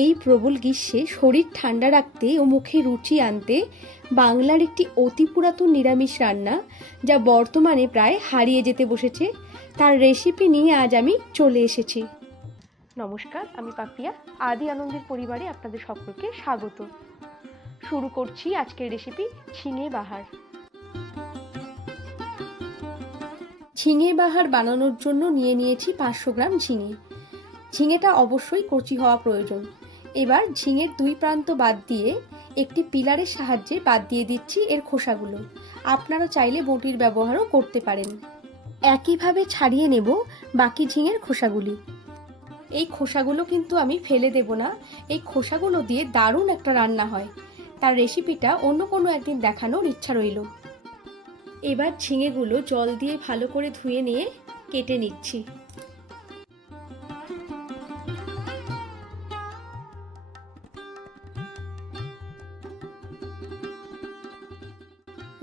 এই প্রবল গ্রীষ্মে শরীর ঠান্ডা রাখতে ও মুখে রুচি আনতে বাংলার একটি অতি পুরাতন নিরামিষ রান্না, যা বর্তমানে প্রায় হারিয়ে যেতে বসেছে, তার রেসিপি নিয়ে আজ আমি চলে এসেছি। নমস্কার, আমি পাপিয়া। আদি আনন্দের পরিবারে আপনাদের সকলকে স্বাগত। শুরু করছি আজকের রেসিপি ঝিঙে বাহার। ঝিঙে বাহার বানানোর জন্য নিয়ে নিয়েছি 500 গ্রাম ঝিঙে। ঝিঙেটা অবশ্যই কচি হওয়া প্রয়োজন। এবার ঝিঙের দুই প্রান্ত বাদ দিয়ে একটি পিলারের সাহায্যে বাদ দিয়ে দিচ্ছি এর খোসাগুলো। আপনারা চাইলে বটির ব্যবহারও করতে পারেন। একইভাবে ছাড়িয়ে নেব বাকি ঝিঙের খোসাগুলি। এই খোসাগুলো কিন্তু আমি ফেলে দেব না। এই খোসাগুলো দিয়ে দারুণ একটা রান্না হয়। তার রেসিপিটা অন্য কোনো একদিন দেখানোর ইচ্ছা রইল। এবার ঝিঙেগুলো জল দিয়ে ভালো করে ধুয়ে নিয়ে কেটে নিচ্ছি।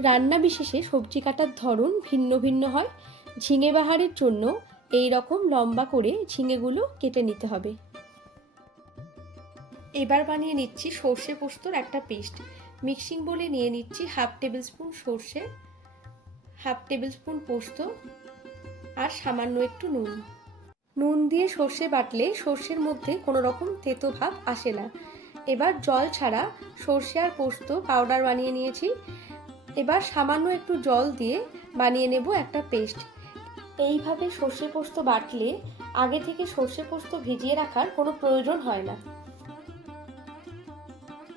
রান্না বিশেষে সবজি কাটার ধরন ভিন্ন ভিন্ন হয়। ঝিঙে বাহারের জন্য এই রকম লম্বা করে ঝিঙেগুলো কেটে নিতে হবে। এবার বানিয়ে নিচ্ছি সর্ষে পোস্তর একটা পেস্ট। মিক্সিং বলে নিয়ে নিচ্ছি 1/2 টেবিল স্পুন সর্ষে, 1/2 টেবিল স্পুন পোস্ত আর সামান্য একটু নুন। নুন দিয়ে সর্ষে বাটলে সর্ষের মধ্যে কোনো রকম তেতো ভাব আসে না। এবার জল ছাড়া সর্ষে আর পোস্ত পাউডার বানিয়ে নিয়েছি। এবার সামান্য একটু জল দিয়ে বানিয়ে নেব একটা পেস্ট। এইভাবে সর্ষে পোস্ত বাটলে আগে থেকে সর্ষে পোস্ত ভিজিয়ে রাখার কোনো প্রয়োজন হয় না।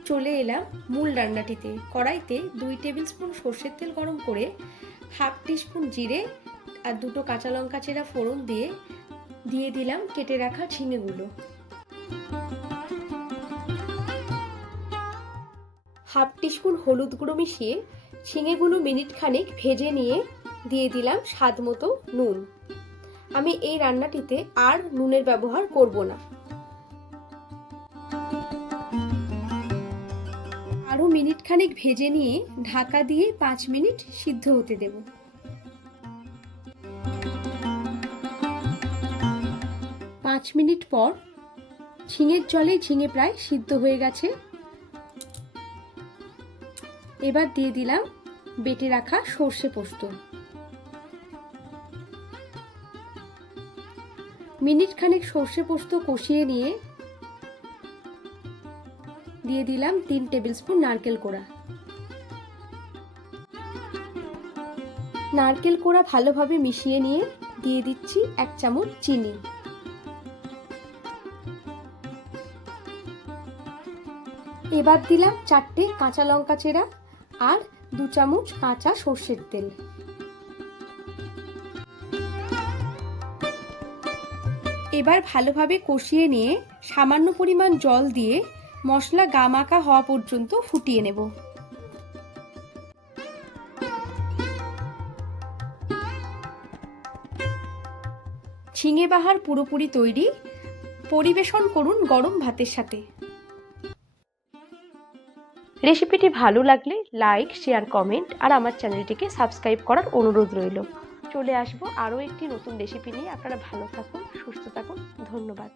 চলে এলাম মূল রান্নাটিতে। কড়াইতে 2 টেবিল স্পুন সর্ষের তেল গরম করে 1/2 টিস্পুন জিরে আর 2টো কাঁচা লঙ্কা চেরা ফোড়ন দিয়ে দিলাম কেটে রাখা ঝিঙেগুলো। 1/2 টিস্পুন হলুদ গুঁড়ো মিশিয়ে ঝিঙেগুলো মিনিট খানেক ভেজে নিয়ে দিয়ে দিলাম স্বাদ মতো নুন। আমি এই রান্নাটিতে আর নুনের ব্যবহার করব না। আরও মিনিট খানেক ভেজে নিয়ে ঢাকা দিয়ে 5 মিনিট সিদ্ধ হতে দেব। 5 মিনিট পর ঝিঙের জলে ঝিঙে প্রায় সিদ্ধ হয়ে গেছে। এবার দিয়ে দিলাম বেটে রাখা সর্ষে পোস্ত। মিনিট খানেক সর্ষে পোস্ত কষিয়ে নিয়ে দিয়ে দিলাম 3 টেবিল স্পুন নারকেল কোড়া। নারকেল কোড়া ভালোভাবে মিশিয়ে নিয়ে দিয়ে দিচ্ছি 1 চামচ চিনি। এবার দিলাম 4টে কাঁচা লঙ্কা চেরা আর 2 চামচ কাঁচা সর্ষের তেল। এবার ভালোভাবে কষিয়ে নিয়ে সামান্য পরিমাণ জল দিয়ে মশলা গামাখা হওয়া পর্যন্ত ফুটিয়ে নেব। ঝিঙে বাহার পুরোপুরি তৈরি। পরিবেশন করুন গরম ভাতের সাথে। রেসিপিটি ভালো লাগলে লাইক, শেয়ার, কমেন্ট আর আমার চ্যানেলটিকে সাবস্ক্রাইব করার অনুরোধ রইল। চলে আসবো আরও একটি নতুন রেসিপি নিয়ে। আপনারা ভালো থাকুন, সুস্থ থাকুন। ধন্যবাদ।